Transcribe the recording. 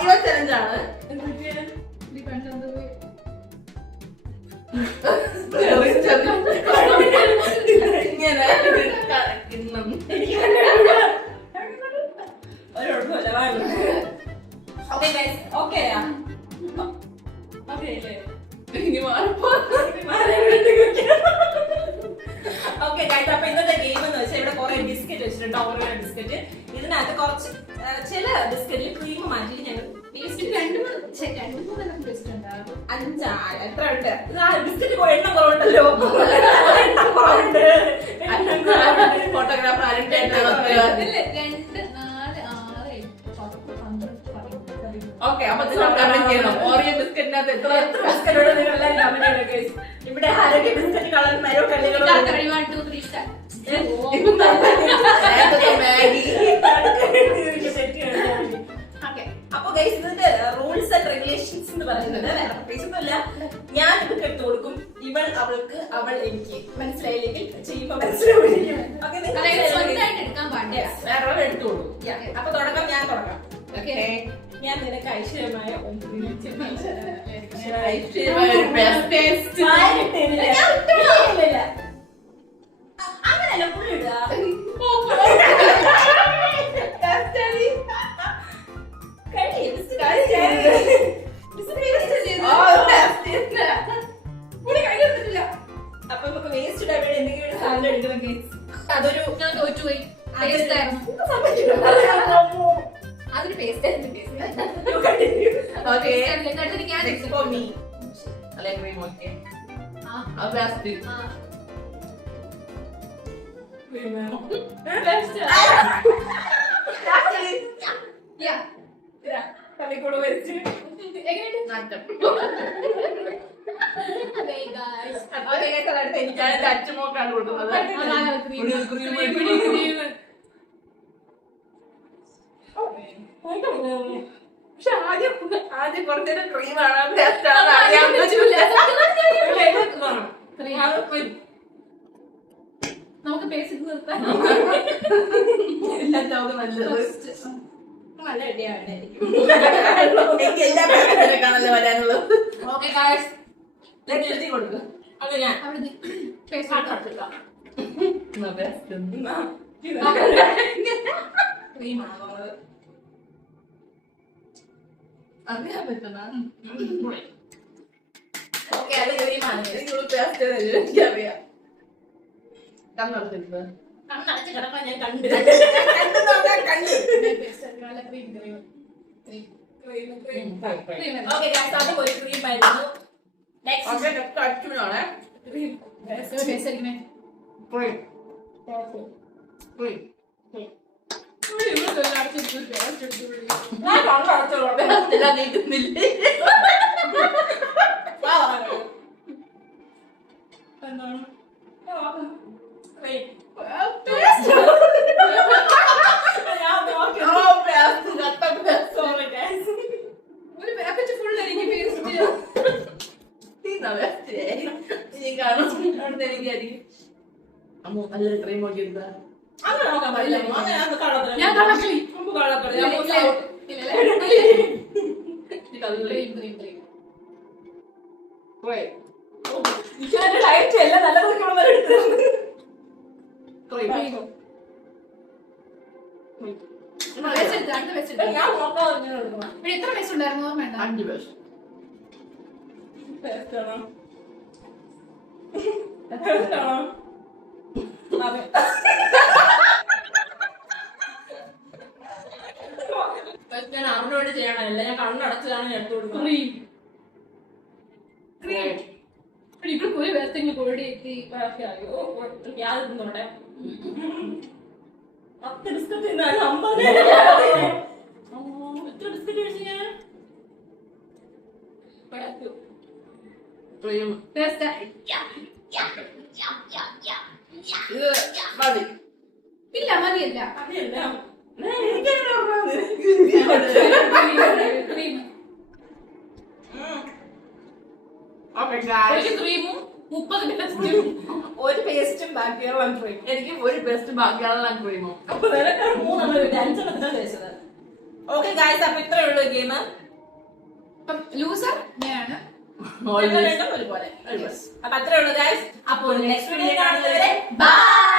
Audio challenge ആണ്. ഇങ്ങനെ okay guys, അപ്പൊ ഇന്നത്തെ ഗെയിം എന്ന് വെച്ചാൽ ഇവിടെ കുറെ ബിസ്ക്കറ്റ് വെച്ചിട്ടുണ്ട്, ഓറിയോ ബിസ്ക്കറ്റ്. ഇതിനകത്ത് കുറച്ച് ചില ബിസ്ക്കറ്റിൽ ക്രീം മാറ്റിട്ട് ഞങ്ങൾ എത്ര ഉണ്ട് ബിസ്ക്കറ്റ് എണ്ണം കുറവുണ്ടല്ലോ. Photographer okay. അപ്പൊ ചെയ്യണം ഓറിയോ ബിസ്ക്കറ്റിനകത്ത് എത്ര ബിസ്ക്കറ്റോട് നിങ്ങൾ ഇവിടെ ആരോഗ്യ ബിസ്ക്കറ്റ് കളർ മരോ കല്ലുകളോ അപ്പൊ ഗൈസ് ഇതിന്റെ റൂൾസ് ആൻഡ് റെഗുലേഷൻസ് എന്ന് പറയുന്നത് വേറെ പ്രത്യേകിച്ചൊന്നുമില്ല. ഞാൻ ഇവർക്ക് എടുത്തു കൊടുക്കും, ഇവൾ അവൾക്ക്, അവൾ എനിക്ക്. മനസ്സിലായില്ലെങ്കിൽ ചെയ്യുമ്പോ മനസ്സിലാവില്ല. വേറെ എടുത്തു കൊടുക്കും. അപ്പൊ തുടക്കം, ഞാൻ തുടങ്ങാം. ഞാൻ നിനക്ക് ഐശ്വര്യമായ അങ്ങനല്ല പുള്ളിടുക. അപ്പൊ നമുക്ക് വേസ്റ്റ് ഇടാൻ വേണ്ടി എന്തെങ്കിലും സാധനം എടുക്കണമെങ്കിൽ അതൊരു അതൊരു പേസ്റ്റ് കളിക്കൂടെ വരച്ച് എനിക്കാണ് അച്ചുമോക്കാണ് കൊടുക്കുന്നത്. പക്ഷെ ആദ്യം കുറച്ചേരം ക്രീമാണ് നമുക്ക് പേസ്റ്റ് നിർത്താം. എല്ലാ ചാവും നല്ലത് നല്ല ഐഡിയാണ്. എനിക്ക് എല്ലാ പേരക്കാണല്ലോ വരാനുള്ളത്. ഓക്കെ ഗായ്സ്, എഴുതി കൊടുക്കുക. അത് ഞാൻ അറിയാൻ പറ്റുന്ന ഓക്കെ, അത് ക്രീമാണ്. എനിക്കറിയാം. കണ്ണടച്ചിരുന്നത് കണ്ണടച്ച് കിടക്കാൻ ഞാൻ കണ്ടു. ഓക്കെ ഗായ്സ്, അതും ഒരു ക്രീം ആയിരുന്നു. നെക്സ്റ്റ് അച്ചുവിനാണ് ഞാൻ കണ്ണടച്ചോളൂ. നീക്കുന്നില്ലേ? ഒരു പാക്കറ്റ് ഫുൾ എനിക്ക് പേസ്റ്റ് അമ്മോ നല്ലൊരു ക്രീം നോക്കി എടുത്താ അങ്ങനെ നോക്കാൻ പറ്റില്ല. ഞാൻ കള്ളക്കളി ലൈറ്റ് എല്ലാം നല്ല ഞാൻ നോക്കാൻ എത്ര പേസ്റ്റ് ഉണ്ടായിരുന്നു? വേണ്ട 5 പേസ്റ്റ്. ഞാൻ അവനോട് ചെയ്യണമല്ല, ഞാൻ കണ്ണടച്ചതാണ് ഞാൻ എടുത്തു കൊടുക്കുന്നത്. ഒരു പേസ്റ്റ് കോഴി യാതൊന്നോടെ 10 ബിസ്ക്കറ്റ് തിന്നാലും 50 എത്ര ബിസ്ക്കറ്റ് കഴിച്ചു ഞാൻ? ക്രീം പേസ്റ്റ് ഇത് മതി. ഇല്ല മതിയല്ല. അതില്ല ക്രീമും 30 പേസ്റ്റും ഒരു പേസ്റ്റും ബാക്കിയുള്ള ക്രീം. എനിക്ക് ഒരു പേസ്റ്റ് ബാക്കിയുള്ള ക്രീമോ. അപ്പൊ നിനക്ക് 3 5 കഴിച്ചത്. ഓക്കെ ഗൈസ്, അപ്പൊ ഇത്രേ ഉള്ളൂ ഗെയിം. അപ്പം ലൂസർ ഞാനാണ്. രണ്ടും ഒരുപോലെ. അപ്പൊ അത്രേ ഉള്ളൂ ഗൈസ്. അപ്പോൾ നെക്സ്റ്റ് വീഡിയോ കാണുന്നവരെ ബൈ.